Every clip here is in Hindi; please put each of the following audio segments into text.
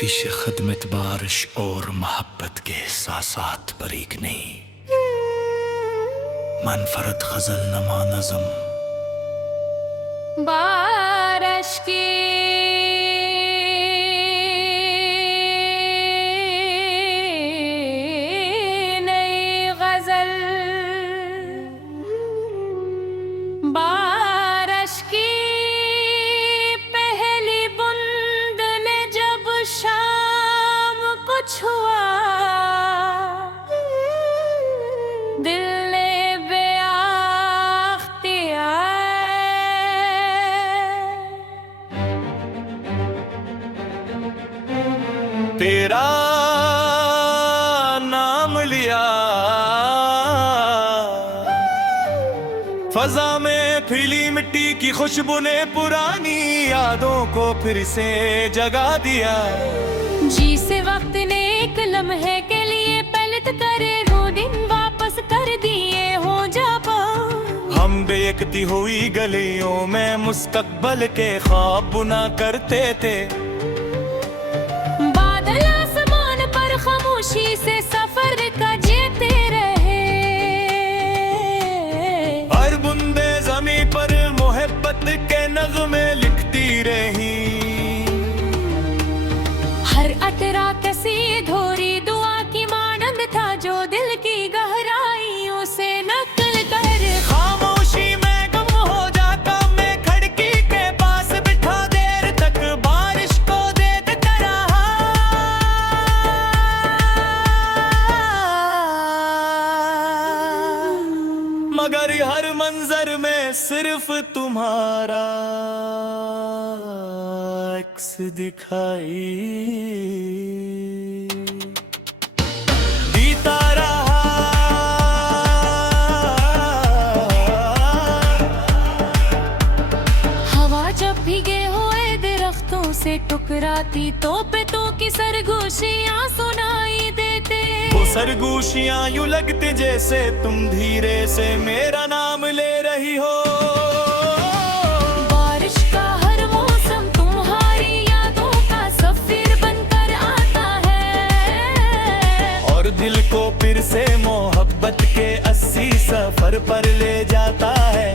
किश खदमत बारिश और मोहब्बत के एहसासात बरीक नहीं। मनफरद गजल नमा नज़म बारिश की नई गजल, बारिश की पहली बूंद ने जब शाम को छुआ, दिल ने तेरा नाम लिया, फजा में फैली मिट्टी की खुशबू ने पुरानी यादों को फिर से जगा दिया। जी से वक्त ने एक लम्हे के लिए पलट करे वो दिन वापस कर दिए हो जाबा। हम बेकती हुई गलियों में मुस्तकबल के ख्वाब बुना करते थे। खामोशी से सफर का जीते रहे, हर बूंदे ज़मीं पर मोहब्बत के नग़्मे लिखती रही। हर अतरा कसी धोरी दुआ की मानंद था जो दिल की गहराइयों से नकल कर। खामोशी में गुम हो जाता मैं खिड़की के पास बिठा देर तक बारिश को देखता रहा। मगर हर मंजर में सिर्फ तुम्हारा अक्स दिखाई जीता रहा। हवा जब भीगे हुए दरख्तों से टकराती तो पेटों की सरगोशियां सुनाई देते। वो सरगोशियां यूं लगते जैसे तुम धीरे से मेरा नाम ले रही हो। बारिश का हर मौसम तुम्हारी यादों का सफीर बनकर आता है और दिल को फिर से मोहब्बत के 80 सफर पर ले जाता है।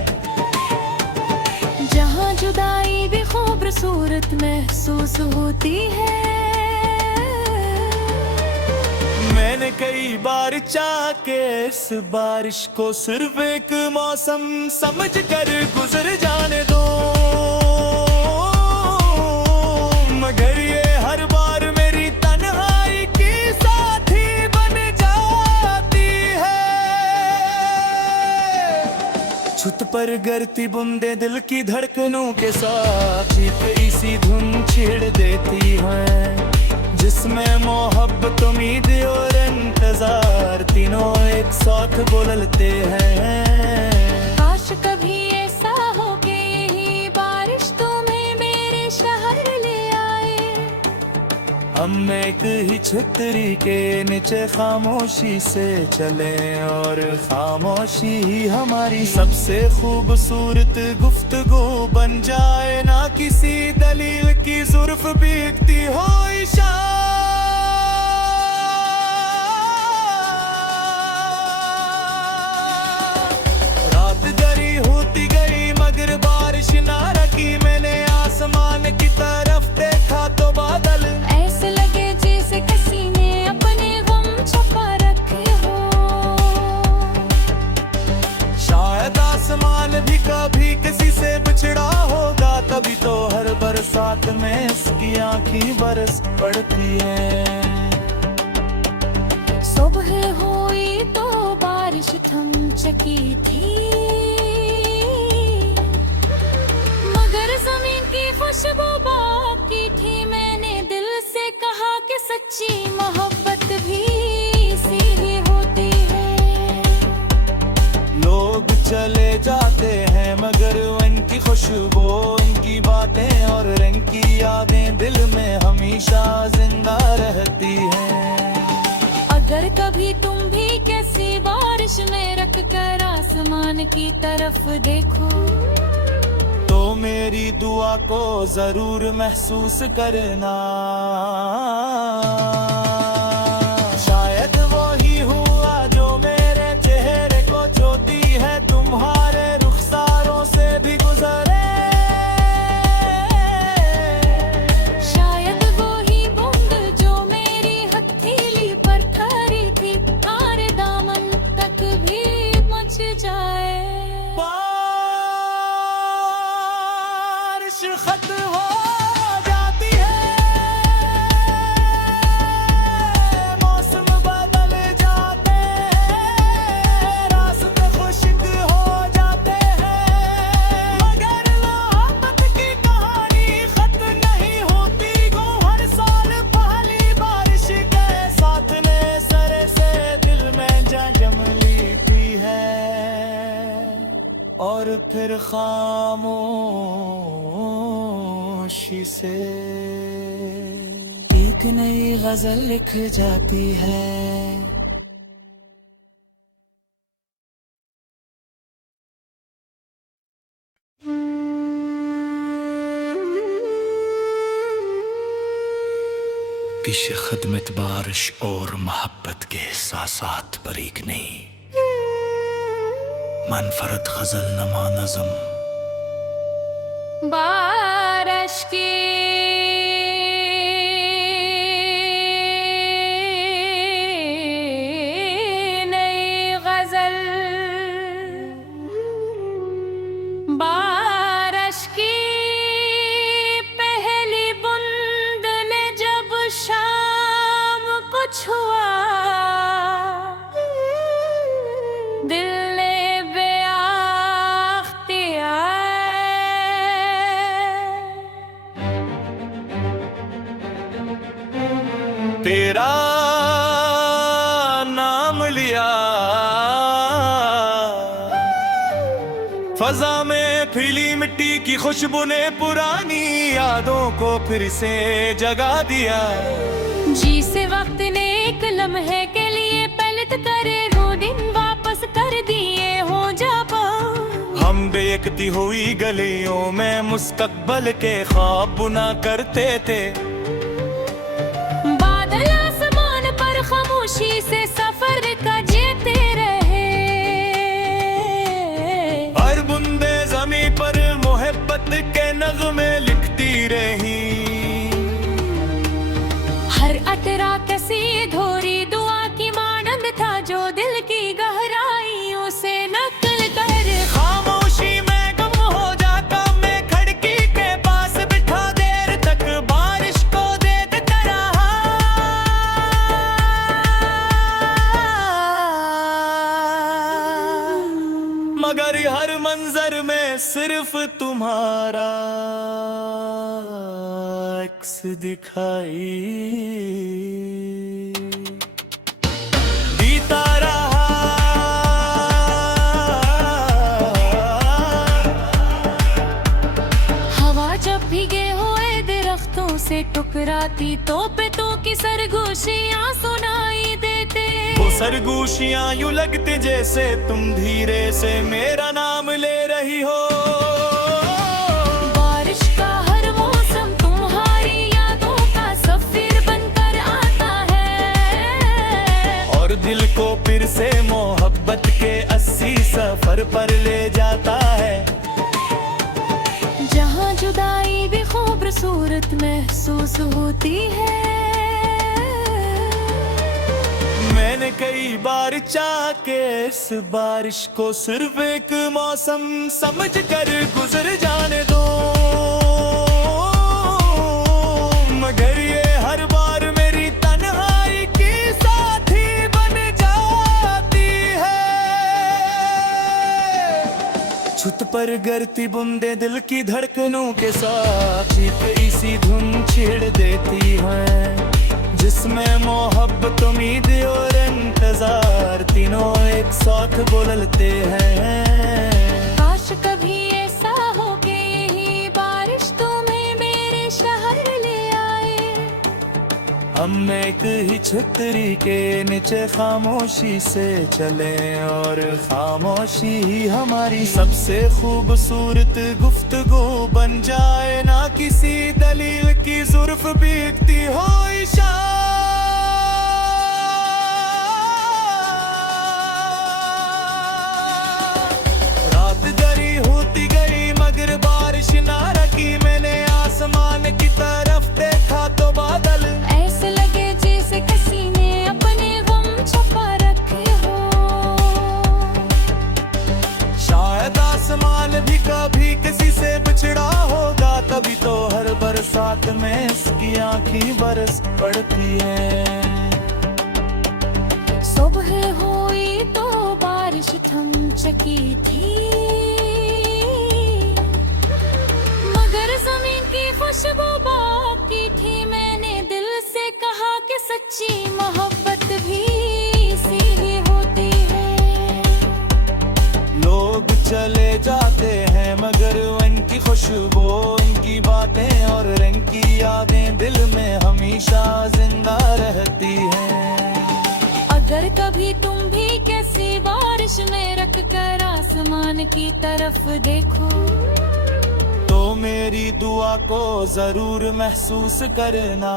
जहाँ जुदाई भी खूबसूरत महसूस होती है। मैंने कई बार चाह के इस बारिश को सिर्फ एक मौसम समझ कर गुजर जाने दो, मगर ये हर बार मेरी तन्हाई की साथी बन जाती है। छुत पर गिरती बूंदे दिल की धड़कनों के साथ इसी धुन छेड़ देती है, जिसमें मोहब्बत उम्मीद और इंतजार तीनों एक साथ बोलते हैं। काश कभी ऐसा हो कि यही बारिश तुम्हें मेरे शहर ले आए। हम एक ही छतरी के नीचे खामोशी से चले और खामोशी ही हमारी सबसे खूबसूरत गुफ्तगू बन जाए। ना किसी दलील की जुर्फ बीतती हो इशारा, रात जरी होती गई मगर बारिश ना रखी। मैंने आसमान की तरफ देखा तो बादल ऐसे लगे जैसे किसी ने अपने गम छुपा रखे हो। शायद आसमान भी कभी किसी से बिछड़ा होगा, तभी तो हर बरसात में इसकी आंखें बरस पड़ती है। सुबह हुई तो बारिश थम चुकी थी, मगर जमीन की खुशबू बाकी थी। मैंने दिल से कहा कि सच्ची मोहब्बत भी ऐसी ही होती है। लोग चले जाते हैं मगर उनकी खुशबू, उनकी बातें और रंग की यादें दिल में हमेशा जिंदा रहती हैं। अगर कभी तुम भी कैसी बारिश में रख कर आसमान की तरफ देखो तो मेरे मेरी दुआ को जरूर महसूस करना। शायद वो ही हुआ जो मेरे चेहरे को छूती है, तुम्हारे रुखसारों से भी गुजरे। शायद वो ही बूंद जो मेरी हथेली पर ठहरी थी, तारे दामन तक भी मच जाए। बारिश खत्म हो जाती है, मौसम बदल जाते हैं, रास्ते खुश्क हो जाते हैं, मगर मोहब्बत की कहानी खत्म नहीं होती। गो हर साल पहली बारिश के साथ ने सरे से दिल में जा जम ली थी है, और फिर खामोशी से एक नई गजल लिख जाती है। पीछे खदमत बारिश और मोहब्बत के एहसासात बरीक नहीं, मनफरद गजल नमा नज़म। बारिश की नई गजल, बारिश की पहली बूंद ने जब शाम को छुआ, दिल ने तेरा नाम लिया, फजा में फैली मिट्टी की खुशबू ने पुरानी यादों को फिर से जगा दिया। जी से वक्त ने एक लम्हे के लिए पलट करे वो दिन वापस कर दिए हो जाबा। हम बेखती हुई गलियों में मुस्तकबल के ख्वाब बुना करते थे, बादल आसमान पर खामोशी से सफर का जीते रहे। हर बूंदे ज़मीं पर मोहब्बत के नगमे लिखती रही, हर अतरा कैसी धोरी दुआ की मानंद था जो दिल की गहराइयों से नकल कर। खामोशी में गुम हो जाता मैं खिड़की के पास बिठा, देर तक बारिश को देखता रहा, मगर हर मंजर में सिर्फ तुम्हारा अक्स दिखाई जीता रहा। हवा जब भीगे हुए दरख्तों से टकराती तो पेतों की सरगोशियां सुनाई देते। वो सरगोशियां यूं लगते जैसे तुम धीरे से मेरा नाम ले रही हो। बारिश का हर मौसम तुम्हारी यादों का सफीर बनकर आता है, और दिल को फिर से मोहब्बत के 80 सफर पर ले जाता है, जहाँ जुदाई भी खूबसूरत महसूस होती है। मैंने कई बार चाह के इस बारिश को सिर्फ एक मौसम समझ कर गुजर जाने दो, मगर ये हर बार मेरी तन्हाई की साथी बन जाती है। छुत पर गिरती बूंदे दिल की धड़कनों के साथ इसी धुन छेड़ देती है, जिसमें मोहब्बत उम्मीद और इंतजार तीनों एक साथ बोलते हैं। काश कभी ऐसा हो कि यही बारिश तुम्हें मेरे शहर ले आए, हम एक ही छतरी के नीचे खामोशी से चले और खामोशी ही हमारी सबसे खूबसूरत गुफ्तगू बन जाए, ना किसी दलील की जुर्फ बीतती हो इशारा। रात जरी होती गई मगर बारिश ना रुकी, मैंने आसमान की तरफ देखा तो बादल ऐसे लगे जैसे किसी ने अपने गम छुपा रखे हो। शायद आसमान भी कभी किसी से बिछड़ा होगा, तभी तो हर बरसात में इसकी आंखें बरस पड़ती है। सुबह हुई तो बारिश थम चुकी थी, मगर जमीन की खुशबू बाकी थी। मैंने दिल से कहा कि सच्ची मोहब्बत भी सी ही होती है। लोग चले जाते हैं मगर उनकी खुशबू, इनकी बातें और इनकी यादें दिल में हमेशा जिंदा रहती हैं। अगर कभी तुम भी कैसी बारिश में रख कर आसमान की तरफ देखो, तो मेरी दुआ को जरूर महसूस करना।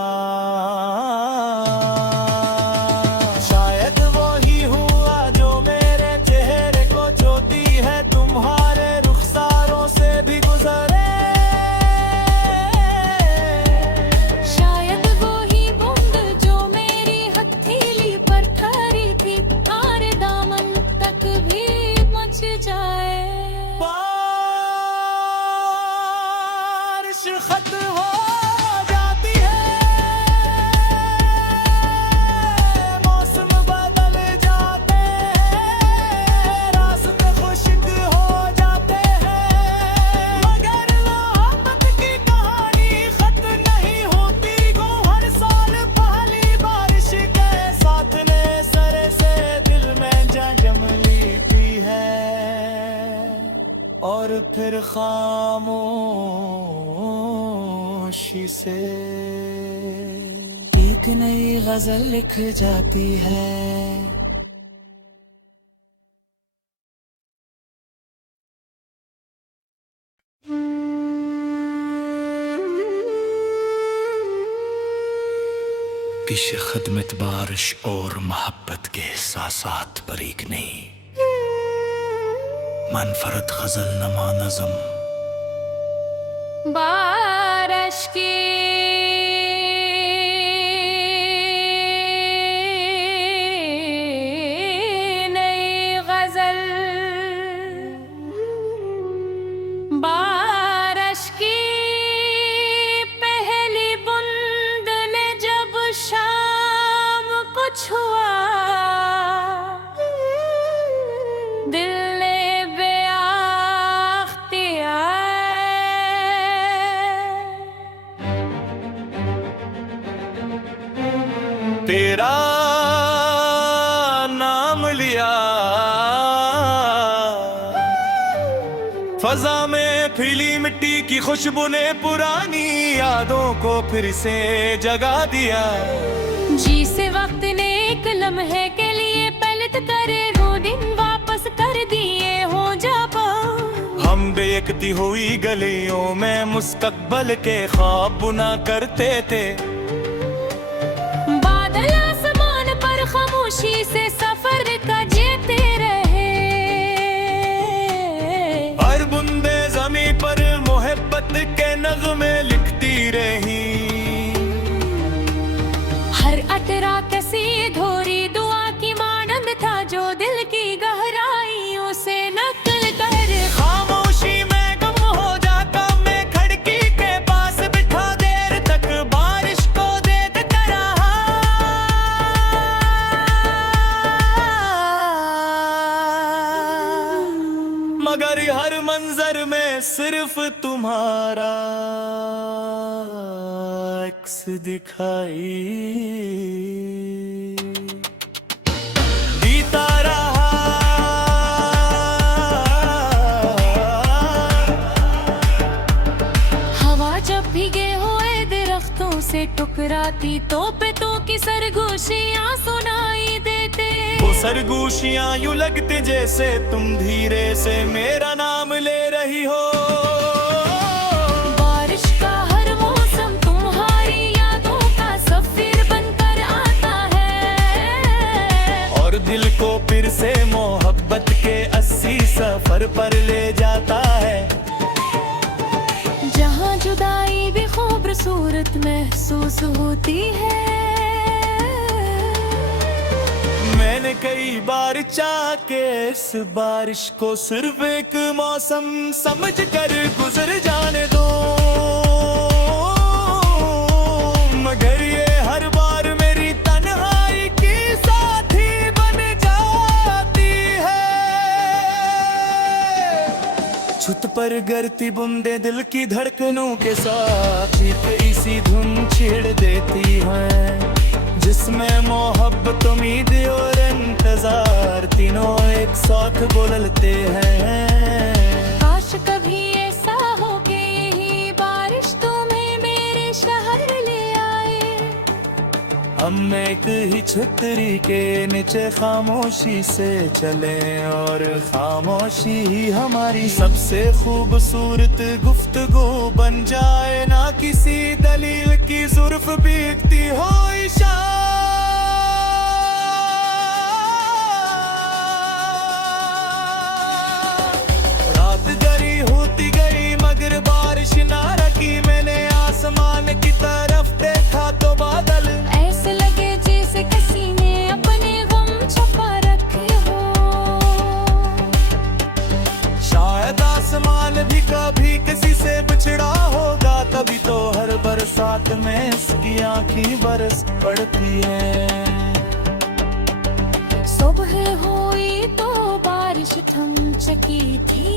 शायद वो ही हुआ जो मेरे चेहरे को छूती है, तुम्हारे रुखसारों से भी गुजरे। शायद वो ही बूंद जो मेरी हथेली पर ठहरी थी, तारे दामन तक भी मच जाए। बारिश खत्म हो जाती है, मौसम बदल जाते हैं, रास्ते खुश्क हो जाते हैं, मगर मोहब्बत की कहानी खत्म नहीं होती। गो हर साल पहली बारिश के साथ ने सरे से दिल में जा जम ली है, और फिर खामोशी से एक नई गजल लिख जाती है। पेश खदमत बारिश और मोहब्बत के एहसासात बरीक नहीं, मनफरद गजल नमा नज़म। बारिश की नई गजल, बारिश की पहली बूंद ने जब शाम को छुआ, दिल ने तेरा नाम लिया, फजा में फैली मिट्टी की खुशबू ने पुरानी यादों को फिर से जगा दिया। जी से वक्त ने एक लम्हे के लिए पलट करे वो दिन वापस कर दिए हो जाबा। हम बेखती हुई गलियों में मुस्तकबल के ख्वाब बुना करते थे, बादल आसमान पर खामोशी से सफर का जीते रहे। हर बूंदे ज़मीं पर मोहब्बत के नगमे लिखती रही, हर अतरा कैसी धोरी दुआ की मानंद था जो दिल की गहराइयों से नकल कर। खामोशी में गुम हो जाता मैं खिड़की के पास बिठा, देर तक बारिश को देखता रहा, मगर हर मंजर में सिर्फ तुम्हारा अक्स दिखाई जीता रहा। हवा जब भीगे हुए दरख्तों से से टकराती तोपों की सरगोशियां सुनाई देते। वो सरगोशियां यूं लगते जैसे तुम धीरे से मेरा नाम ले रही हो। बारिश का हर मौसम तुम्हारी यादों का सफीर बनकर आता है, और दिल को फिर से मोहब्बत के 80 सफर पर ले जाता है। जहाँ जुदाई भी खूबसूरत महसूस होती है। मैंने कई बार चाह के इस बारिश को सिर्फ एक मौसम समझ कर गुजर जाने दो, मगर ये हर बार मेरी तन्हाई की साथी बन जाती है। छुत पर गिरती बूंदे दिल की धड़कनों के साथ एक इसी धुन छेड़ देती है, जिसमें मोहब्बत, उम्मीद और इंतजार तीनों एक साथ बोलते हैं। काश कभी ऐसा हो कि यही बारिश तुम्हें मेरे शहर ले आए। हम एक ही छतरी के नीचे खामोशी से चले, और खामोशी ही हमारी सबसे खूबसूरत गुफ्तगू बन जाए। ना किसी दलील की जुर्फ बीतती हो इशारा, रात जरी होती गई मगर बारिश ना रखी। मैंने आसमान की तरफ देखा तो बादल ऐसे लगे जैसे किसी ने अपने गम छुपा रखे हो। शायद आसमान भी कभी किसी से बिछड़ा होगा, तभी तो हर बरसात में इसकी आंखें बरस पड़ती है। सुबह हुई तो बारिश थम चुकी थी,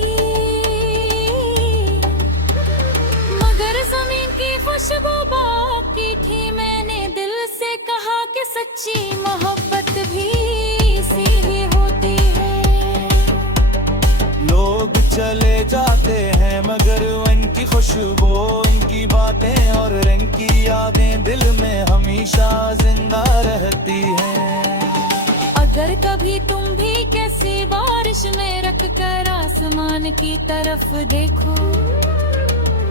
मगर जमीन की खुशबू बाकी थी। मैंने दिल से कहा कि सच्ची मोहब्बत भी सी ही होती है। लोग चले जाते हैं मगर उनकी खुशबू, उनकी बातें और रंग की यादें दिल में हमेशा जिंदा रहती हैं। अगर कभी तुम भी कैसी बारिश में रख कर आसमान की तरफ देखो,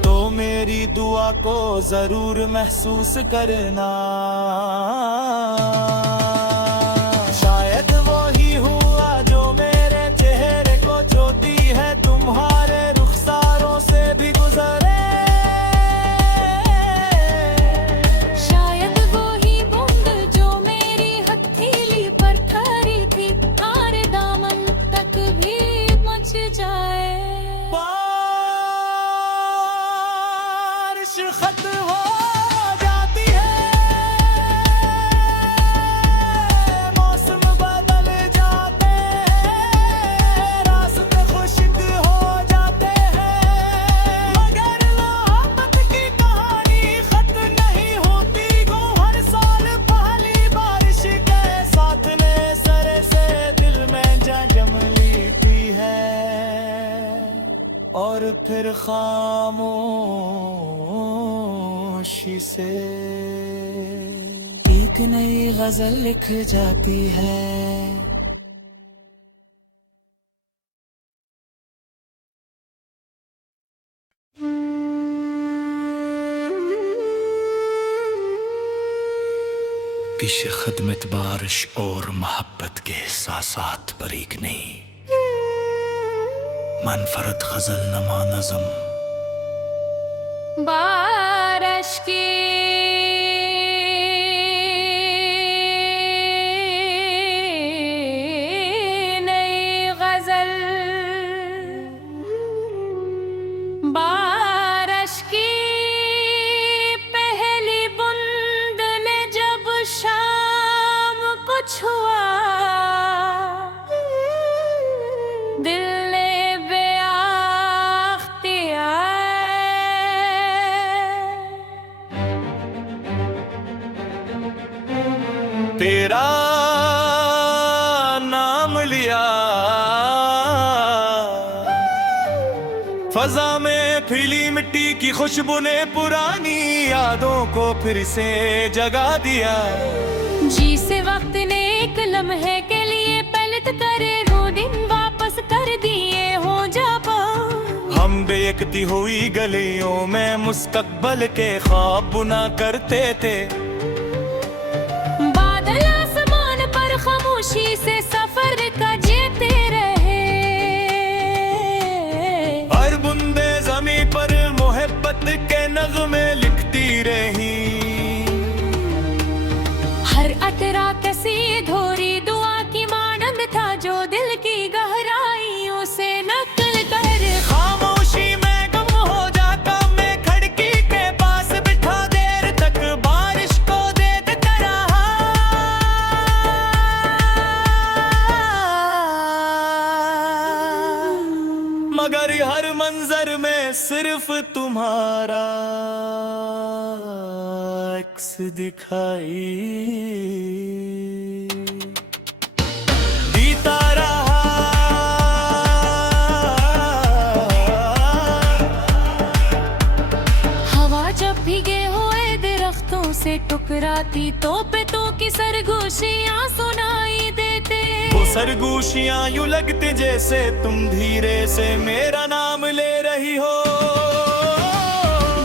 तो मेरी दुआ को जरूर महसूस करना। शायद वो ही हुआ जो मेरे चेहरे को छूती है, तुम्हारे रुखसारों से भी गुजरे। शायद वो ही बूंद जो मेरी हथेली पर ठहरी थी, तुम्हारे दामन तक भी मच जाए। बारिश खत्म हो जाती है, मौसम बदल जाते हैं, रास्ते खुश्क हो जाते हैं, मगर मोहब्बत की कहानी खत्म नहीं होती। गो हर साल पहली बारिश के साथ ने सरे से दिल में जा जम ली है, और फिर खामोशी से एक नई गजल लिख जाती है। पेश खदमत बारिश और मोहब्बत के एहसासात बरीक नहीं, मनफरद गजल नमा नज़म। बारिश की नई गजल, बारिश की पहली बूंद ने जब शाम को छुआ, दिल ने तेरा नाम लिया, फजा में में फैली मिट्टी की खुशबू ने पुरानी यादों को फिर से जगा दिया। जी से वक्त ने एक लम्हे के लिए पलट करे वो दिन वापस कर दिए हो जाबा। हम बेखती हुई गलियों में मुस्तकबल के ख्वाब बुना करते थे। बादल आसमान पर खामोशी से सफर का जीते रहे। हर बूंदे ज़मीं पर मोहब्बत के नगमे लिखती रही। हर अतरा कैसी धोरी दुआ की मानंद था जो दिल की गहराइयों से नकल कर। खामोशी में गुम हो जाता मैं खिड़की के पास बिठा देर तक बारिश को देखता रहा। मगर हर मंजर में सिर्फ तुम्हारा अक्स दिखाई जीता रहा। हवा जब भीगे हुए दरख्तों से टकराती तो पेतों की सरगोशियां सुनाई देते। वो सरगोशियां यूं लगते जैसे तुम धीरे से मेरा नाम ले रही हो।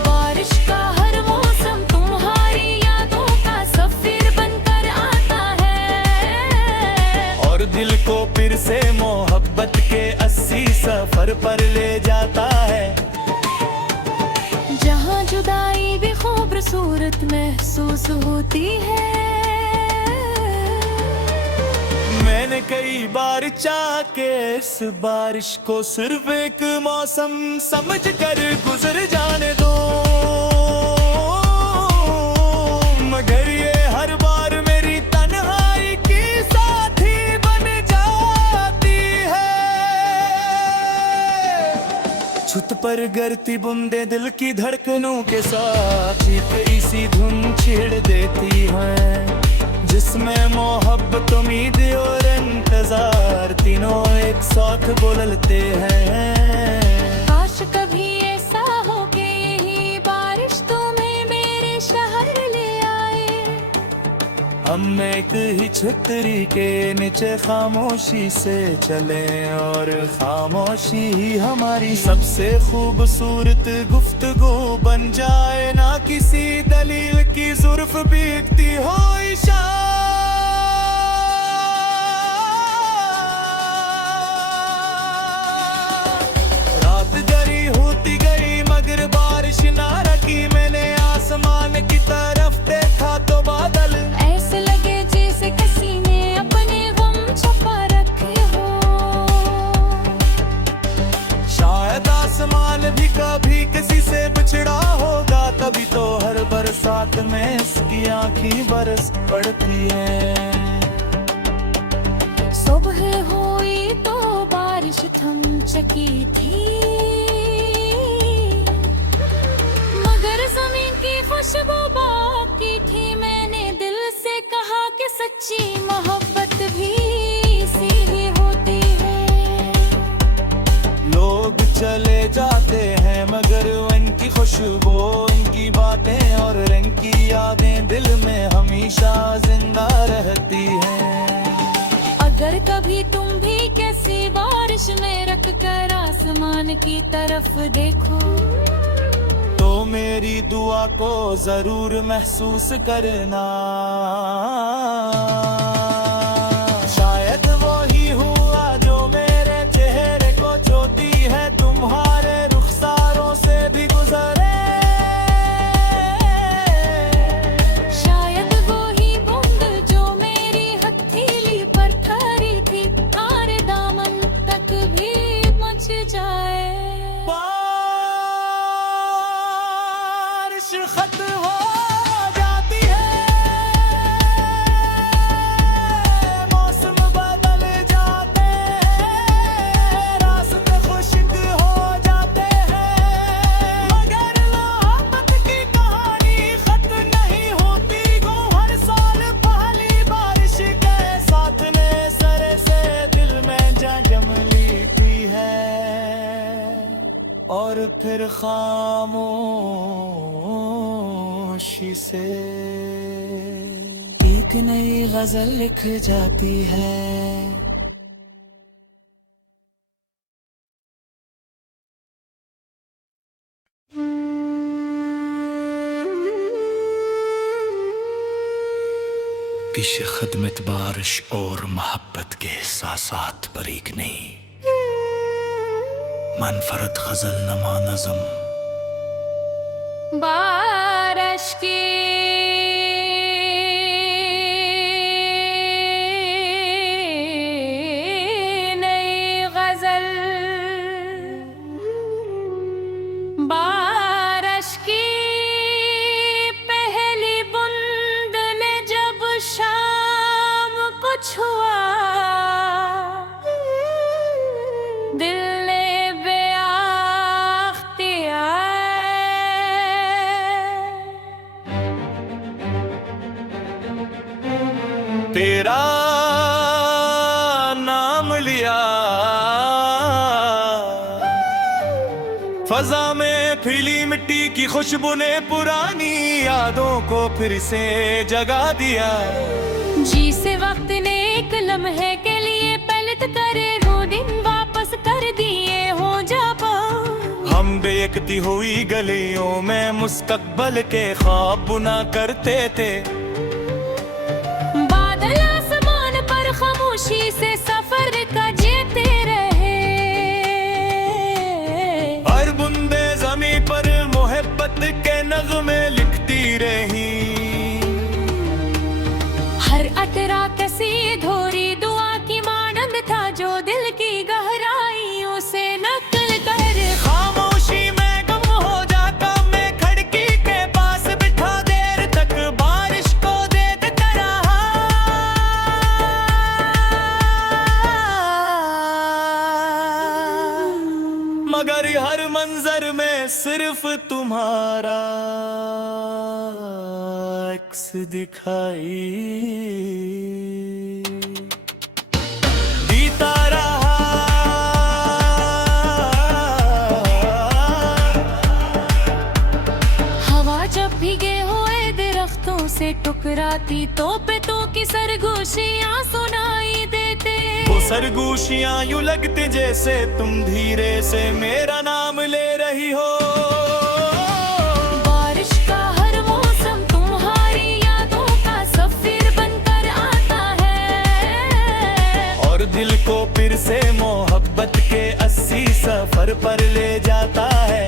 बारिश का हर मौसम तुम्हारी यादों का सफीर बनकर आता है और दिल को फिर से मोहब्बत के 80 सफर पर ले जाता है। जहाँ जुदाई भी खूबसूरत महसूस होती है। मैंने कई बार चाह के इस बारिश को सिर्फ एक मौसम समझ कर गुजर जाने दो, मगर ये हर बार मेरी तन्हाई की साथी बन जाती है। छुत पर गिरती बूंदे दिल की धड़कनों के साथ एक इसी धुन छेड़ देती है जिसमें मोहब्बत उम्मीद और इंतजार तीनों एक साथ बोलते हैं। काश कभी ऐसा हो कि यही बारिश तुम्हें मेरे शहर ले आए। हम एक ही छतरी के नीचे खामोशी से चले और खामोशी ही हमारी सबसे खूबसूरत गुफ्तगू बन जाए। ना किसी दलील की जुर्फ बीतती हो इशारा। रात जरी होती गई मगर बारिश ना रखी। मैंने आसमान की तरफ देखा तो बादल ऐसे लगे जैसे किसी ने अपने गम छुपा रखे हो। शायद आसमान भी कभी किसी से बिछड़ा होगा, तभी तो हर बरसात में इसकी आंखें बरस पड़ती है। सुबह हुई तो बारिश थम चकी थी, मगर जमीन की खुशबू बाकी थी। मैंने दिल से कहा कि सच्ची मोहब्बत भी सी ही होती है। लोग चले जाते हैं मगर इनकी खुशबू, इनकी बातें और इनकी यादें दिल में हमेशा जिंदा रहती हैं। अगर कभी तुम भी कैसी बारिश में रख कर आसमान की तरफ देखो तो मेरी दुआ को जरूर महसूस करना। शायद वो ही हुआ जो मेरे चेहरे को छूती है, तुम्हारे रुखसारों से भी गुजरे। शायद वो ही बूंद जो मेरी हथेली पर ठहरी थी, तारे दामन तक भी मच जाए। बारिश खत्म हो जाती है, मौसम बदल जाते हैं, रास्ते खुश्क हो जाते हैं, मगर मोहब्बत की कहानी खत्म नहीं होती। गो हर साल पहली बारिश के साथ में सरे से दिल में जा जम लेती है और फिर खामोशी से एक नई गजल लिख जाती है। पीछे खदमत बारिश और मोहब्बत के एहसासात बरीक नहीं, मनफरद गजल नमा नज़म बारिश की नई गजल, बारिश की पहली बूंद ने जब शाम को छुआ, दिल ने तेरा नाम लिया, फजा में फैली मिट्टी की खुशबू ने पुरानी यादों को फिर से जगा दिया। जी से वक्त ने एक लम्हे के लिए पलट करे वो दिन वापस कर दिए हो जाबा। हम बेखती हुई गलियों में मुस्तकबल के ख्वाब बुना करते थे, खामोशी से सफर का जीते रहे। हर बूंदे ज़मीं पर मोहब्बत के नगमे लिखती रही, हर अतरा कसी धोरी दुआ की मानंद था जो दिल की गहराइयों से नकल कर। खामोशी में गम हो जाता मैं खिड़की के पास बिठा देर तक बारिश को देखता रहा, मगर हर मंजर में सिर्फ तुम्हारा अक्स दिखाई जीता रहा। हवा जब भीगे हुए दरख्तों से टकराती तो पेतों की सरगोशियां सुनाई देते। वो सरगोशियां यूं लगते जैसे तुम धीरे से मेरा नाम ले रही हो। बारिश का हर मौसम तुम्हारी यादों का सफीर बनकर आता है, और दिल को फिर से मोहब्बत के 80 सफर पर ले जाता है।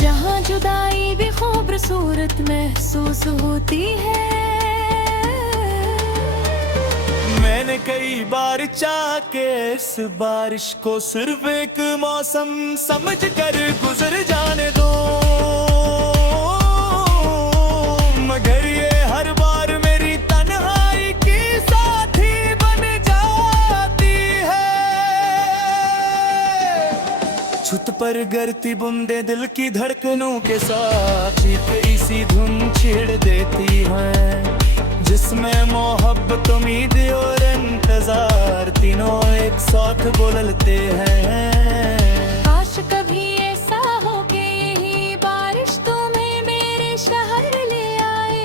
जहाँ जुदाई भी खूबसूरत महसूस होती है। मैंने कई बार चाह के इस बारिश को सिर्फ एक मौसम समझ कर गुजर जाने दो, मगर ये हर बार मेरी तन्हाई की साथी बन जाती है। छुत पर गिरती बूंदे दिल की धड़कनों के साथ एक इसी धुन छेड़ देती है, जिसमें मोहब्बत उम्मीद और इंतजार तीनों एक साथ बोलते हैं। काश कभी ऐसा हो कि यही बारिश तुम्हें मेरे शहर ले आए।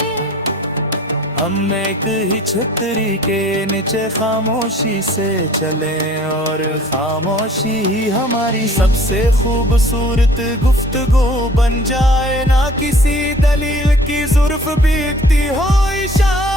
हम एक ही छतरी के नीचे खामोशी से चले, और खामोशी ही हमारी सबसे खूबसूरत गुफ्तगू बन जाए। ना किसी दलील की जुर्फ बीतती हो इशारा,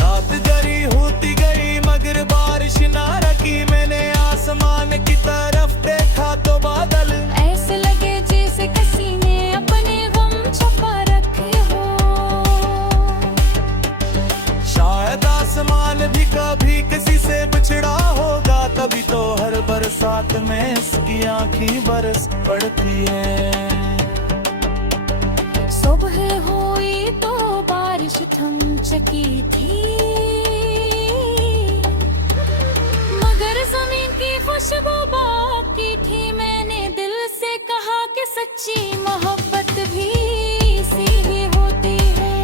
रात जरी होती गई मगर बारिश ना रखी। मैंने आसमान की तरफ देखा तो बादल ऐसे लगे जैसे किसी ने अपने गम छुपा रखे हो। शायद आसमान भी कभी किसी से बिछड़ा होगा, तभी तो हर बरसात में इसकी आंखें बरस पड़ती है। सुबह हुई तो बारिश थम चुकी थी, मगर जमीन की खुशबू बाकी थी। मैंने दिल से कहा कि सच्ची मोहब्बत भी सी ही होती है।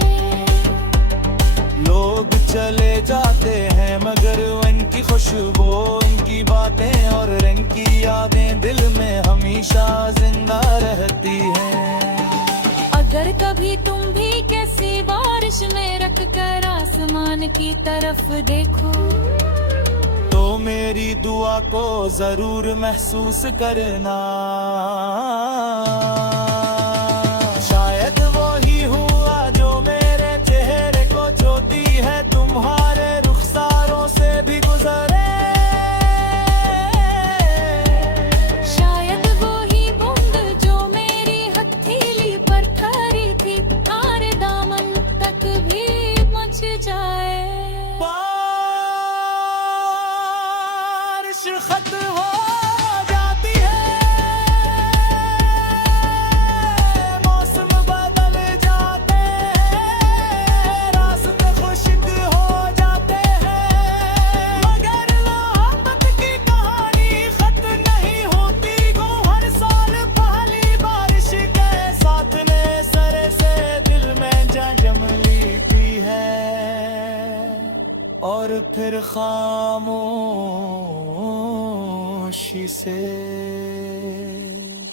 लोग चले जाते हैं खुशबू इनकी बातें और रंग की यादें दिल में हमेशा जिंदा रहती हैं। अगर कभी तुम भी कैसी बारिश में रख कर आसमान की तरफ देखो, तो मेरी दुआ को जरूर महसूस करना। शायद वो ही हुआ जो मेरे चेहरे को छूती है, तुम्हारे रुखसारों से भी गुजरे। शायद वो ही बूंद जो मेरी हथेली पर ठहरी थी, तारे दामन तक भी मच जाए। बारिश खत्म हो जाती है, मौसम बदल जाते हैं, रास्ते खुश्क हो जाते हैं, मगर मोहब्बत की कहानी खत्म नहीं होती। गो हर साल पहली बारिश के साथ ने सरे से दिल में जा जम ली है, और फिर खामोशी से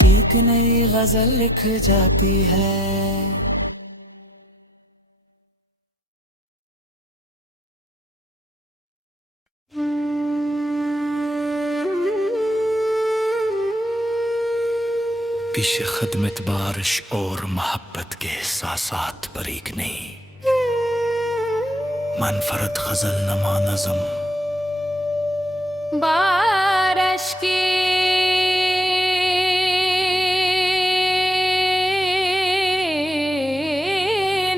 एक नई गजल लिख जाती है। पीछे खदमत बारिश और मोहब्बत के एहसासात बारीक नहीं, मनफरद गजल नमा नज़म। बारिश की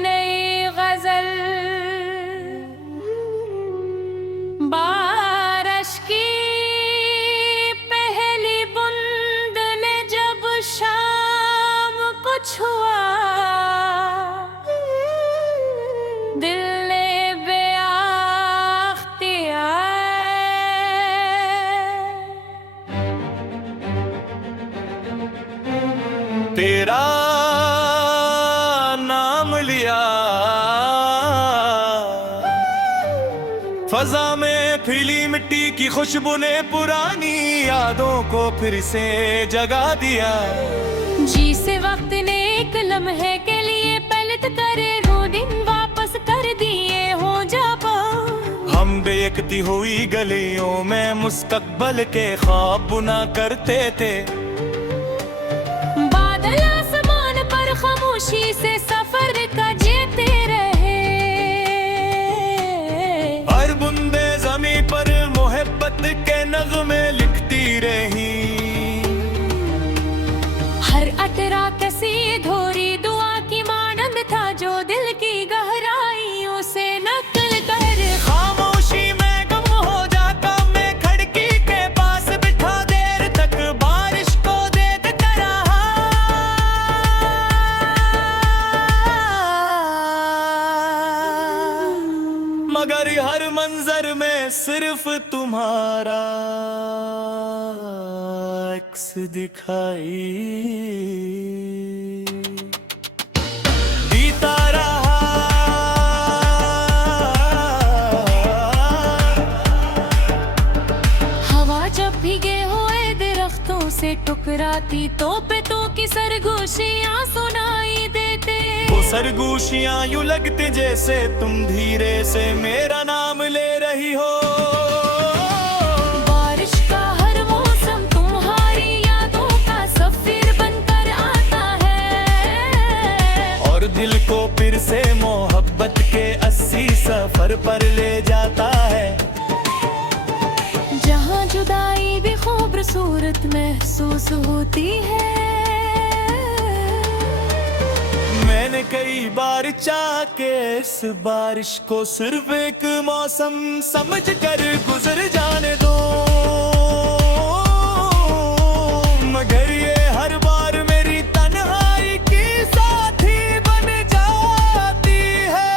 नई गजल, बारिश की पहली बूंद ने जब शाम को छुआ, दिल ने तेरा नाम लिया, फजा में फैली मिट्टी की खुशबू ने पुरानी यादों को फिर से जगा दिया। जी से वक्त ने एक लम्हे के लिए पलट करे वो दिन वापस कर दिए हो जाबा। हम बेखती हुई गलियों में मुस्तकबल के ख्वाब बुना करते थे, बादल आसमान पर खामोशी से सफर का जीते रहे। हर बूंदे ज़मीं पर मोहब्बत के नगमे लिखती रही, हर अतरा कैसी धोरी दुआ की मानंद था जो दिल की गहराइयों से नकल कर। खामोशी में गुम हो जाता मैं खिड़की के पास बिठा, देर तक बारिश को देखता रहा, मगर हर मंजर में सिर्फ तुम्हारा अक्स दिखाई जीता रहा। हवा जब भीगे हुए दरख्तों से टकराती तो पेतों की सरगोशियां सुनाई देते। वो सरगोशियां यूं लगते जैसे तुम धीरे से मेरा नाम ले रही हो। बारिश का हर मौसम तुम्हारी यादों का सफीर बनकर आता है, और दिल को फिर से मोहब्बत के 80 सफर पर ले जाता है। जहाँ जुदाई भी खूबसूरत महसूस होती है। मैंने कई बार चाह के इस बारिश को सिर्फ एक मौसम समझ कर गुजर जाने दो, मगर ये हर बार मेरी तन्हाई की साथी बन जाती है।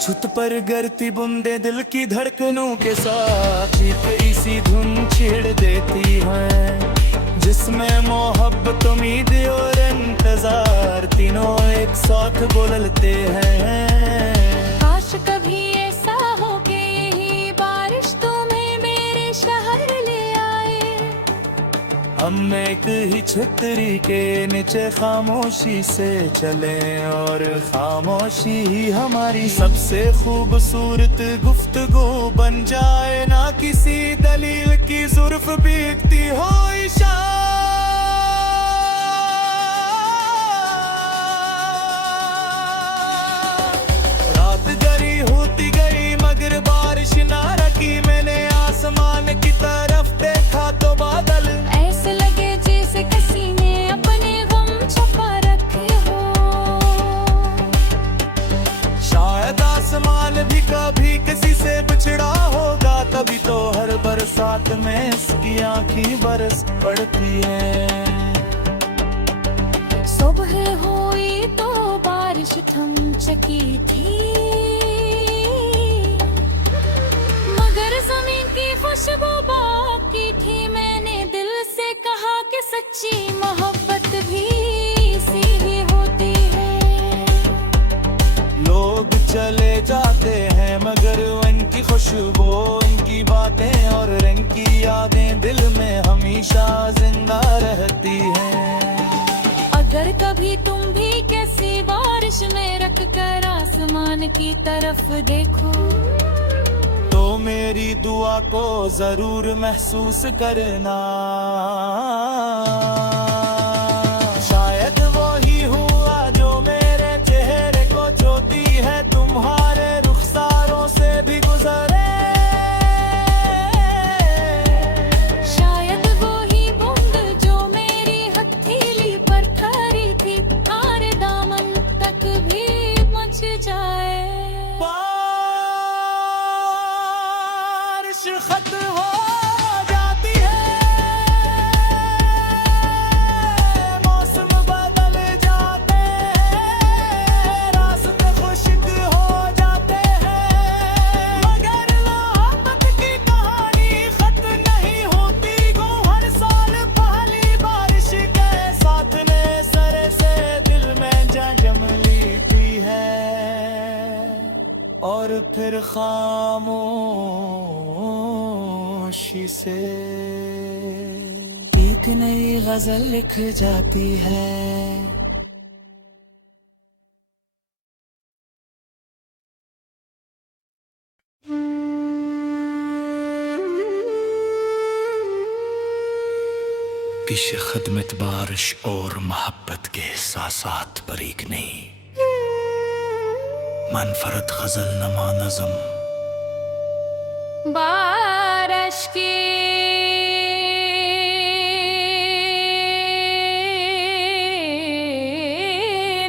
छुत पर गिरती बूंदे दिल की धड़कनों के साथ एक इसी धुन छेड़ देती हैं, जिसमें मोहब्बत उम्मीद और इंतजार तीनों एक साथ बोलते हैं। काश कभी ऐसा हो कि हम एक ही छतरी के नीचे खामोशी से चले और खामोशी ही हमारी सबसे खूबसूरत गुफ्तगू बन जाए, ना किसी दलील की जुर्फ बीतती हो इशारा। रात जरी होती गई मगर बारिश ना रुकी, मैंने आसमान की तरफ देखा तो बादल ऐसे लगे जैसे किसी ने अपने गम छुपा रखे हो। शायद आसमान भी कभी किसी से बिछड़ा होगा, तभी तो हर बरसात में इसकी आंखें बरस पड़ती है। सुबह हुई तो बारिश थम चुकी थी, मगर जमीन की खुशबू बाकी थी। मैंने दिल से कहा कि सच्ची मोहब्बत भी सी ही होती है। लोग चले जाते हैं मगर उनकी खुशबू, उनकी बातें और रंग की यादें दिल में हमेशा जिंदा रहती हैं। अगर कभी तुम भी कैसी बारिश में रख कर आसमान की तरफ देखो, तो मेरी दुआ को जरूर महसूस करना। शायद वो ही हुआ जो मेरे चेहरे को छूती है, तुम्हारे रुखसारों से भी गुजरे। शायद वो ही बूंद जो मेरी हथेली पर ठहरी थी, आरे दामन तक भी पहुंच जाए। बारिश खत्म हो जाती है, मौसम बदल जाते हैं, रास्ते खुश्क हो जाते हैं, मगर मोहब्बत की कहानी खत्म नहीं होती। गो हर साल पहली बारिश के साथ ने सरे से दिल में जा जम लेती है, और फिर खामोशी से एक नई गजल लिख जाती है। पेश खदमत बारिश और मोहब्बत के एहसासात बरीक नहीं, मनफरद गजल नमा नज़म। बारिश की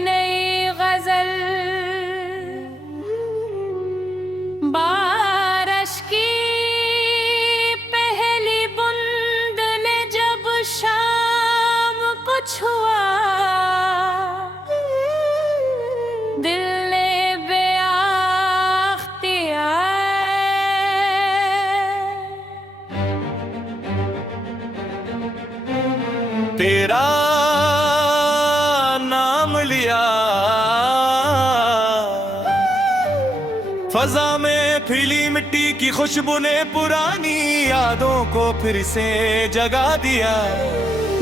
नई गजल, बारिश की पहली बूंद ने जब शाम को छुआ, दिल ने तेरा नाम लिया, फजा में फैली मिट्टी की खुशबू ने पुरानी यादों को फिर से जगा दिया।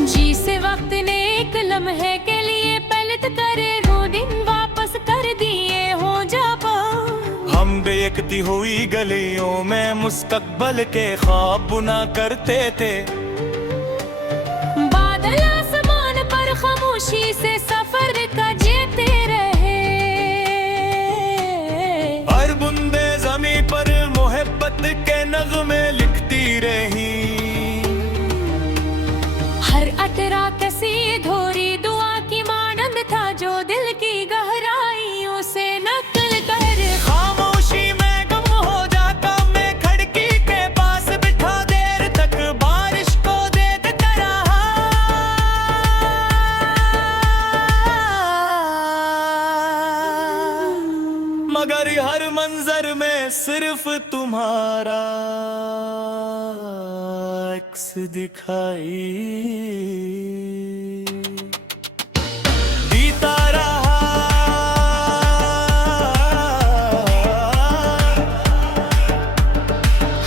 जी से वक्त ने एक लम्हे के लिए पलट करे वो दिन वापस कर दिए हो जाबा। हम बेखती हुई गलियों में मुस्तकबल के ख्वाब बुना करते थे, बादल आसमान पर खामोशी से सफर का जीते रहे। हर बूंदे ज़मीं पर मोहब्बत के नगमे लिखती रही, हर अतरा कैसी धोरी दुआ की मानंद था जो दिल की गहराइयों से नकल कर। खामोशी में गुम हो जाता मैं खिड़की के पास बिठा, देर तक बारिश को देखता रहा, मगर हर मंजर में सिर्फ तुम्हारा अक्स दिखाई जीता रहा।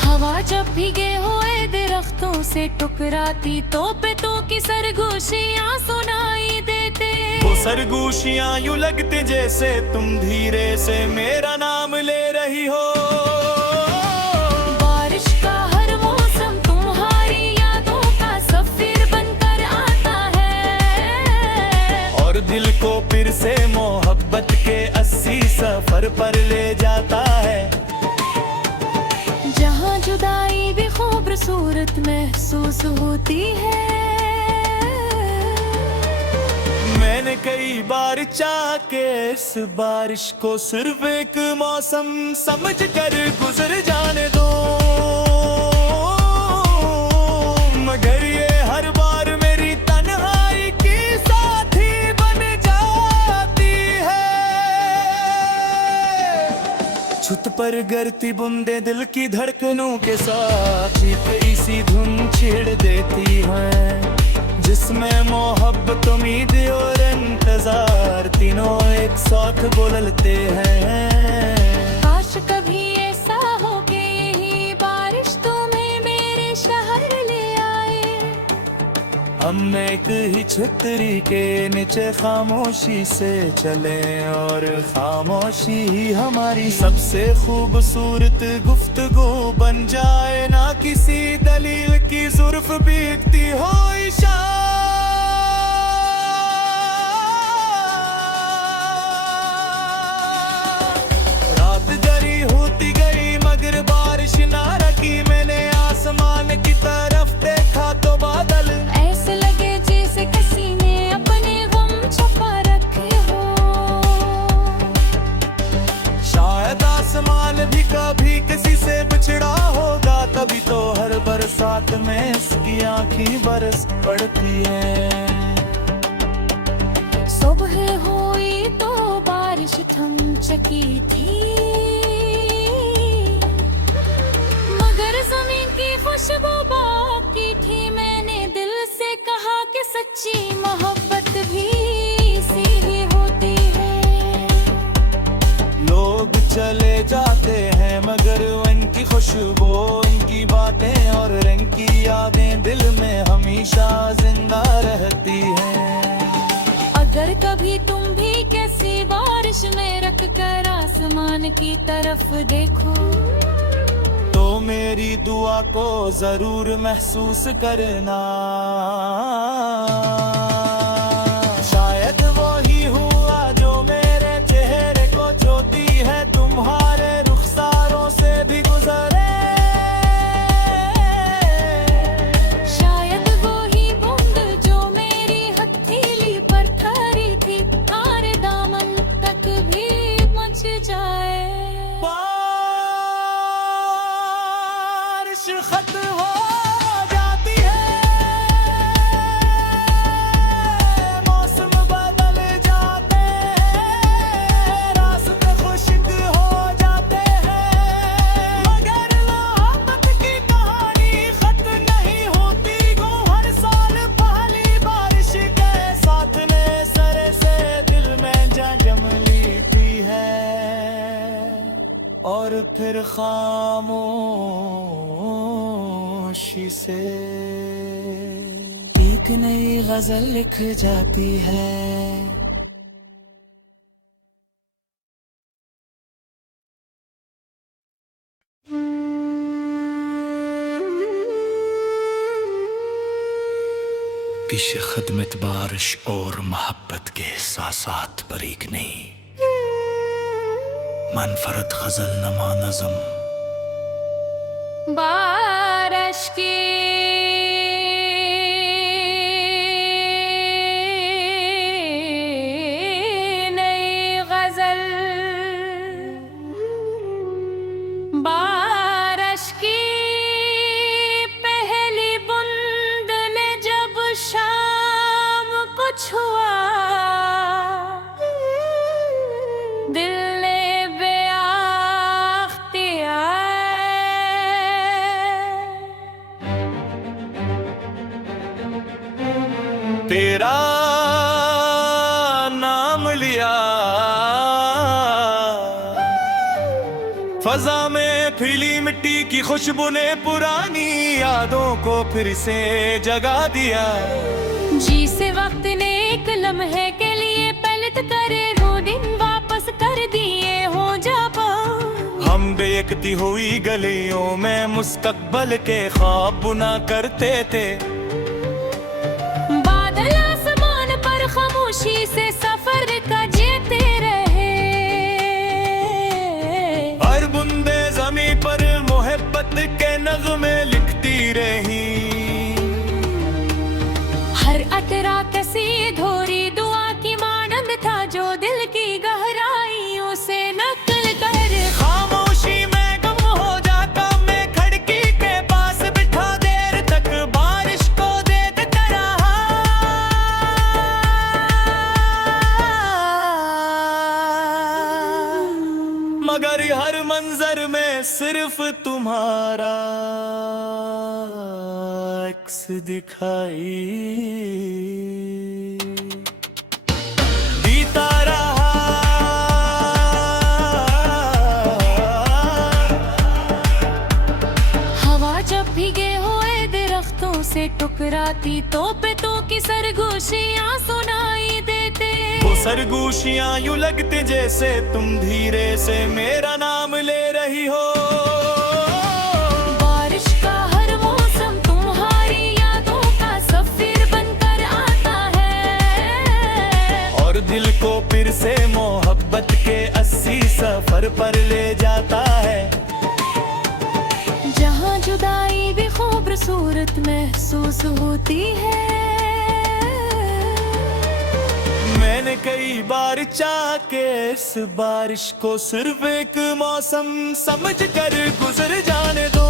हवा जब भीगे हुए दरख्तों से टकराती तोपों की सरगोशियां सुनाई देते। वो सरगोशियां यूं लगते जैसे तुम धीरे से मेरा नाम ले रही हो। बारिश का हर मौसम तुम्हारी यादों का सफीर बनकर आता है, और दिल को फिर से मोहब्बत के 80 सफर पर ले जाता है। जहाँ जुदाई भी खूबसूरत महसूस होती है। मैंने कई बार चाहा के इस बारिश को सिर्फ एक मौसम समझ कर गुजर जाने दो, मगर ये हर बार मेरी तन्हाई की साथी बन जाती है। छुत पर गिरती बूंदे दिल की धड़कनों के साथ इसी धुन छेड़ देती है, जिसमें मोहब्बत, उम्मीद और इंतजार तीनों एक साथ बोलते हैं। काश कभी ऐसा हो कि यही बारिश तुम्हें मेरे शहर ले आए। हम एक ही छतरी के नीचे खामोशी से चले, और खामोशी ही हमारी सबसे खूबसूरत गुफ्तगू बन जाए। ना किसी दलील की जुर्फ बीतती हो इशारा, रात जरी होती गई मगर बारिश ना रखी। मैंने आसमान की तरफ देखा तो बादल ऐसे लगे जैसे किसी ने अपने गम छुपा रखे हो। शायद आसमान भी कभी किसी से बिछड़ा होगा, तभी तो हर बरसात में इसकी आंखें बरस पड़ती है। सुबह हुई तो बारिश थम चुकी थी, मगर जमीन की खुशबू बाकी थी। मैंने दिल से कहा कि सच्ची मोहब्बत भी सी ही होती है। लोग चले जाते हैं मगर उनकी खुशबू, इनकी बातें और इनकी यादें दिल में हमेशा जिंदा रहती हैं। अगर कभी तुम भी कैसी बारिश में रख कर आसमान की तरफ देखो, तो मेरी दुआ को जरूर महसूस करना। शायद वो ही हुआ जो मेरे चेहरे को छूती है, तुम्हारे रुखसारों से भी गुजरे। शायद वो ही बूंद जो मेरी हथेली पर ठहरी थी, तारे दामन तक भी मच जाए। बारिश खत्म हो जाती है, मौसम बदल जाते हैं, रास्ते खुश्क हो जाते हैं, मगर मोहब्बत की कहानी खत्म नहीं होती। गो हर साल पहली बारिश के साथ में सरे से दिल में जा जम लेती है, और फिर खामोशी से एक नई गजल लिख जाती है। पेश खदमत बारिश और मोहब्बत के एहसासात बरीक नहीं, मनफरद गजल नमा नज़म। बारिश की नई गजल, बारिश की पहली बूंद ने जब शाम को छुआ, दिल ने तेरा नाम लिया, फजा में फैली मिट्टी की खुशबू ने पुरानी यादों को फिर से जगा दिया। जी से वक्त ने एक लम्हे के लिए पलट करे वो दिन वापस कर दिए हो जाबा। हम बेखती हुई गलियों में मुस्तकबल के ख्वाब बुना करते थे। बादल आसमान पर खामोशी से सफर का जीते रहे। हर बूंदे ज़मीं पर मोहब्बत के नगमे लिखती रही। हर अतरा कसी धोरी दुआ की मानंद था जो दिल की गहराइयों से नकल कर। खामोशी में गम हो जाता मैं खिड़की के पास बिठा देर तक बारिश को देखता रहा। मगर हर मंजर में सिर्फ तुम्हारा अक्स दिखाई जीता रहा। हवा जब भीगे हुए दरख्तों से टकराती तो पेतों की सरगोशियां सुनाई देते। वो सरगोशियां यूं लगते जैसे तुम धीरे से मेरा नाम ले रही हो। बारिश का हर मौसम तुम्हारी यादों का सफीर बनकर आता है और दिल को फिर से मोहब्बत के 80 सफर पर ले जाता है। जहाँ जुदाई भी खूबसूरत महसूस होती है। मैंने कई बार चाह के इस बारिश को सिर्फ एक मौसम समझ कर गुजर जाने दो,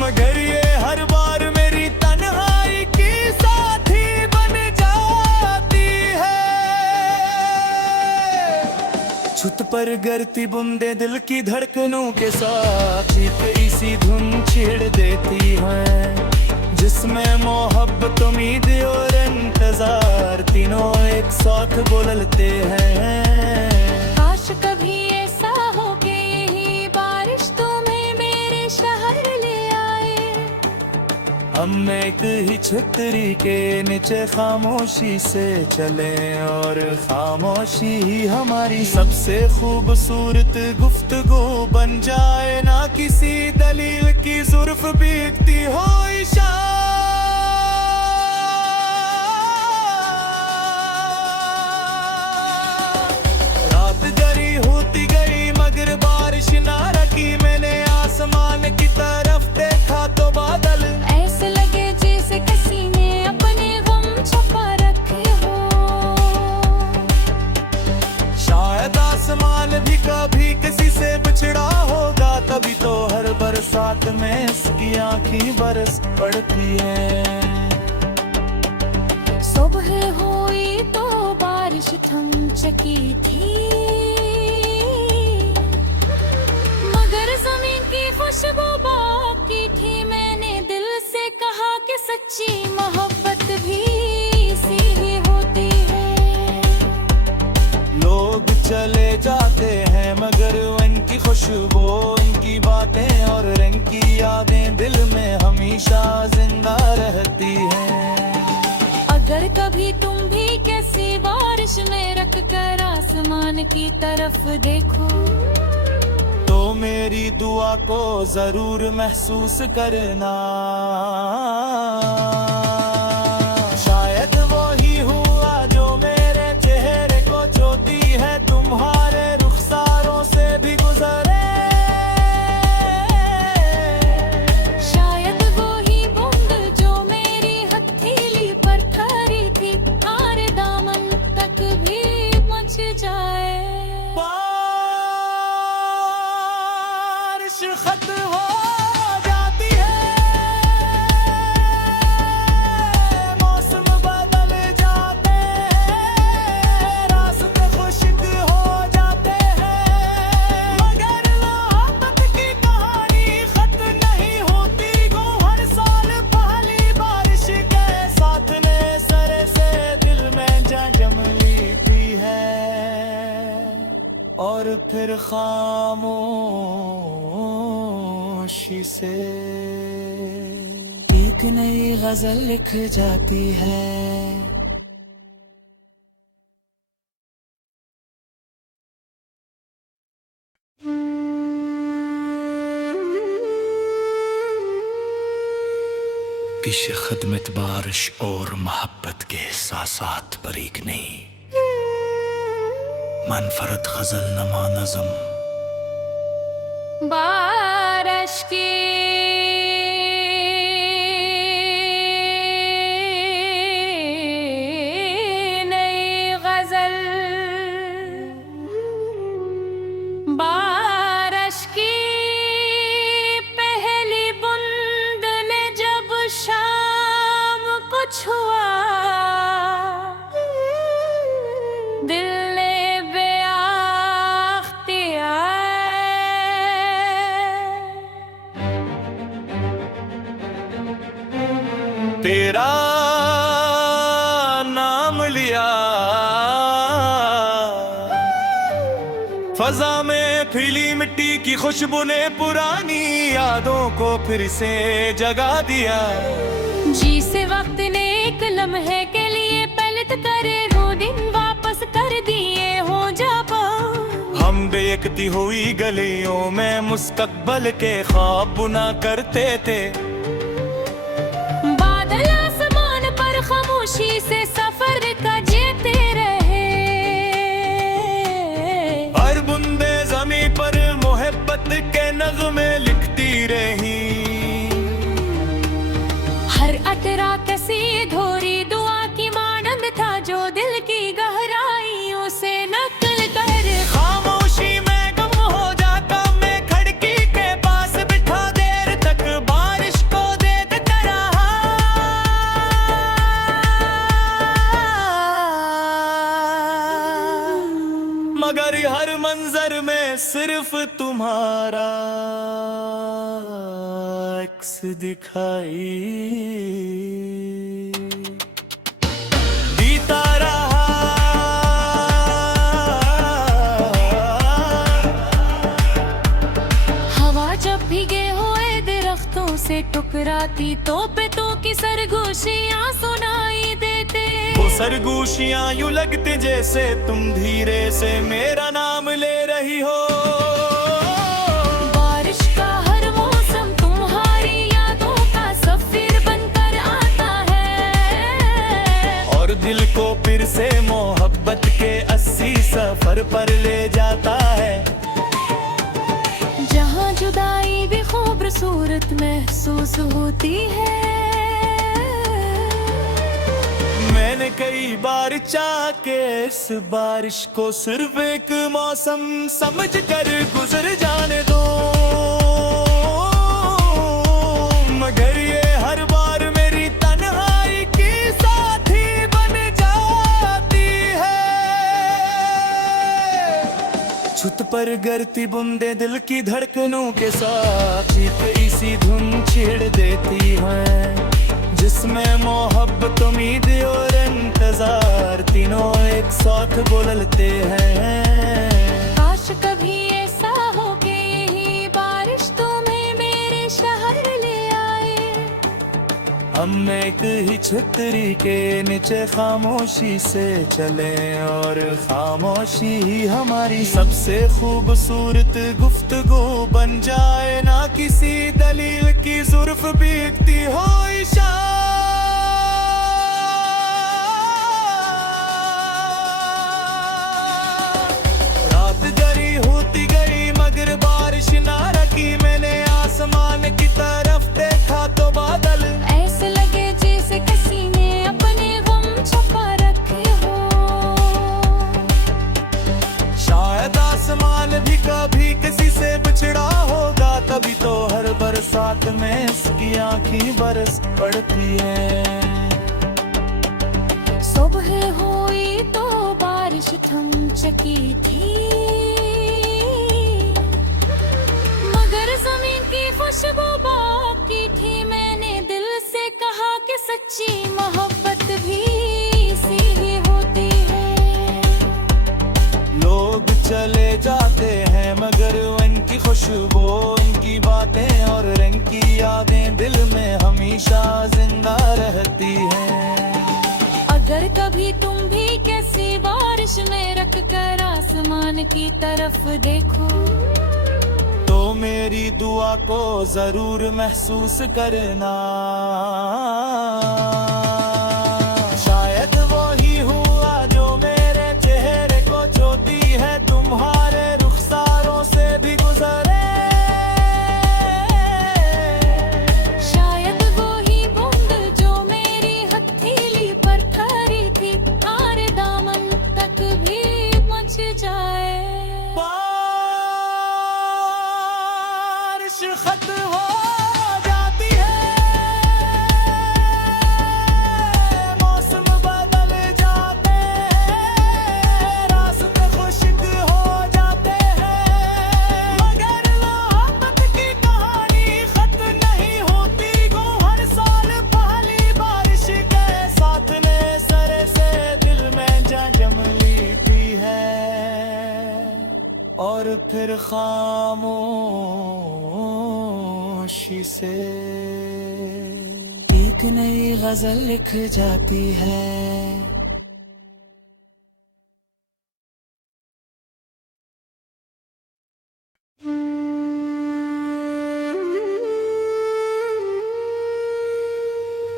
मगर ये हर बार मेरी तन्हाई की साथी बन जाती है। छुत पर गिरती बूंदे दिल की धड़कनों के साथ एक इसी धुन छेड़ देती है, जिसमें मोहब्बत उम्मीद और इंतजार तीनों एक साथ बोलते हैं। काश कभी ऐसा हो कि यही बारिश तुम्हें मेरे शहर ले आए। हम एक ही छतरी के नीचे खामोशी से चले और खामोशी ही हमारी सबसे खूबसूरत गुफ्तगू बन जाए। ना किसी दलील की जुर्फ बीतती हो इशारा। रात जरी होती गई मगर बारिश ना रखी। मैंने आसमान की तरफ देखा तो बादल ऐसे लगे जैसे किसी ने अपने गम छुपा रखे हो। शायद आसमान भी कभी किसी से बिछड़ा होगा, तभी तो हर बरसात में इसकी आंखें बरस पड़ती है। सुबह हुई तो बारिश थम चुकी थी, मगर जमीन की खुशबू बाकी थी। मैंने दिल से कहा कि सच्ची मोहब्बत भी सी ही होती है। लोग चले जाते हैं मगर उनकी खुशबू, उनकी बातें और रंग की यादें दिल में हमेशा जिंदा रहती हैं। अगर कभी तुम भी कैसी बारिश में रख कर आसमान की तरफ देखो तो मेरी दुआ को जरूर महसूस करना। शायद वो ही हुआ जो मेरे चेहरे को छूती है, तुम्हारे रुखसारों से भी गुजरे। शायद वो ही बूंद जो मेरी हथेली पर ठहरी थी, आरे दामन तक भी पहुंच जाए। बारिश खत्म हो जाती है, मौसम बदल जाते हैं, रास्ते खुश्क हो जाते हैं, मगर मोहब्बत की कहानी खत्म नहीं होती। गो हर साल पहली बारिश के साथ ने सरे से दिल में जा जम ली है और फिर खामोशी से एक नई गजल लिख जाती है। पीछे खदमत बारिश और मोहब्बत के एहसासात बरीक नहीं, मनफरद गजल नमा नज़म बारिश की नई गजल, बारिश की पहली बूंद ने जब शाम को छुआ, दिल ने तेरा नाम लिया, फजा में फैली मिट्टी की खुशबू ने पुरानी यादों को फिर से जगा दिया। जी से वक्त ने एक लम्हे के लिए पलट करे वो दिन वापस कर दिए हो जाबा। हम बेखती हुई गलियों में मुस्तकबल के ख्वाब बुना करते थे, खामोशी से सफर का जीते रहे। हर बूंदे ज़मीं पर मोहब्बत के नगमे लिखती रही, हर अतरा कसी धोरी दुआ की मानंद था जो दिल की गहराइयों से नकल कर। खामोशी में गम हो जाता मैं खिड़की के पास बिठा देर तक बारिश को देखता रहा, मगर हर मंजर में सिर्फ तुम्हारा अक्स दिखाई जीता रहा। हवा जब भीगे हुए दरख्तों से टकराती तो पेटों की सरगोशियां सुनाई देते। वो सरगोशियां यूं लगते जैसे तुम धीरे से मेरा नाम ले रही हो। बारिश का हर मौसम तुम्हारी यादों का सफीर बनकर आता है, और दिल को फिर से मोहब्बत के 80 सफर पर ले जाता है। जहाँ जुदाई भी खूबसूरत महसूस होती है। मैंने कई बार चाहा के इस बारिश को सिर्फ एक मौसम समझ कर गुजर जाने दो, मगर ये हर बार मेरी तन्हाई की साथी बन जाती है। छुत पर गिरती बूंदे दिल की धड़कनों के साथ एक इसी धुन छेड़ देती है, जिसमें मोहब्बत उम्मीद और इंतजार तीनों एक साथ बोलते हैं। काश कभी ऐसा हो कि यही बारिश तुम्हें मेरे शहर ले आए। हम एक ही छतरी के नीचे खामोशी से चले, और खामोशी ही हमारी सबसे खूबसूरत गुफ्तगू बन जाए। ना किसी दलील की जुर्फ बीतती हो इशारा, रात जरी होती गई मगर बारिश ना रखी। मैंने आसमान की तरफ देखा तो बादल ऐसे लगे जैसे किसी ने अपने गम छुपा रखे हो। शायद आसमान भी कभी किसी से बिछड़ा होगा, तभी तो हर बरसात में इसकी आंखें बरस पड़ती है। सुबह हुई तो बारिश थम चुकी थी, मगर जमीन की खुशबू बाकी थी। मैंने दिल से कहा कि सच्ची मोहब्बत भी सी ही होती है। लोग चले जाते हैं खुशबू इनकी बातें और रंग की यादें दिल में हमेशा जिंदा रहती हैं। अगर कभी तुम भी कैसी बारिश में रख कर आसमान की तरफ देखो, तो मेरी दुआ को जरूर महसूस करना। शायद वो ही हुआ जो मेरे चेहरे को छूती है, तुम्हारे रुखसारों से भी गुजरे। शायद वो ही बूंद जो मेरी हथेली पर ठहरी थी, आरे दामन तक भी मच जाए। बारिश खत्म हो जाती है, मौसम बदल जाते हैं, रास्ते खुश्क हो जाते हैं, मगर मोहब्बत की कहानी खत्म नहीं होती। गो हर साल पहली बारिश के साथ ने सरे से दिल में जा जम ली है, और फिर खामोशी से एक नई गजल लिख जाती है।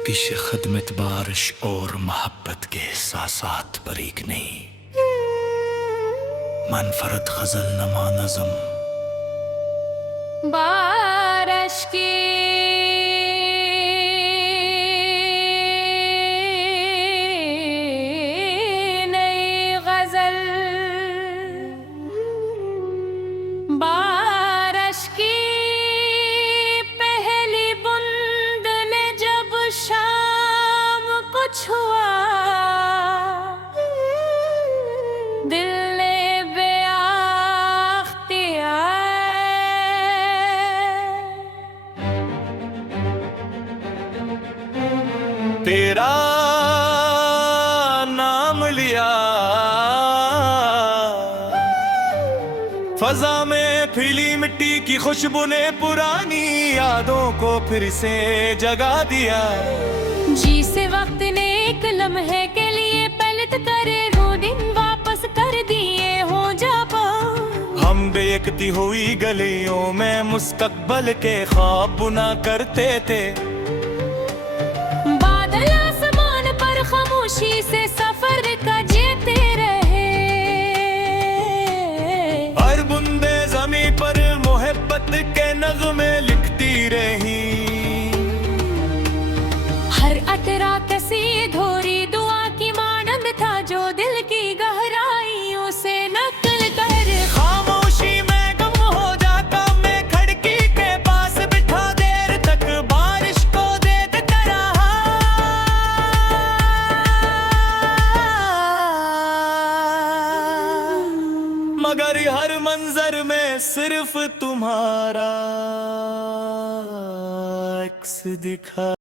पीछे खदमत बारिश और मोहब्बत के एहसासात बरीक नहीं, मनफरद गजल नमा नज़म। बारिश की नई गजल, बारिश की पहली बूंद ने जब शाम को छुआ, दिल ने तेरा नाम लिया, फजा में फैली मिट्टी की खुशबू ने पुरानी यादों को फिर से जगा दिया। जी से वक्त ने एक लम्हे के लिए पलट करे वो दिन वापस कर दिए हो जाबा। हम बेखती हुई गलियों में मुस्तकबल के ख्वाब बुना करते थे, बादल आसमान पर खामोशी से सफर का जीते रहे। हर बूंदे ज़मीं पर मोहब्बत के नगमे लिखती रही, हर अतरा कसी धोरी दुआ की मानंद था जो दिल की गहराइयों से नकल कर। खामोशी में गम हो जाता मैं खिड़की के पास बिठा, देर तक बारिश को देखता रहा, मगर हर मंजर में सिर्फ तुम्हारा अक्स दिखा।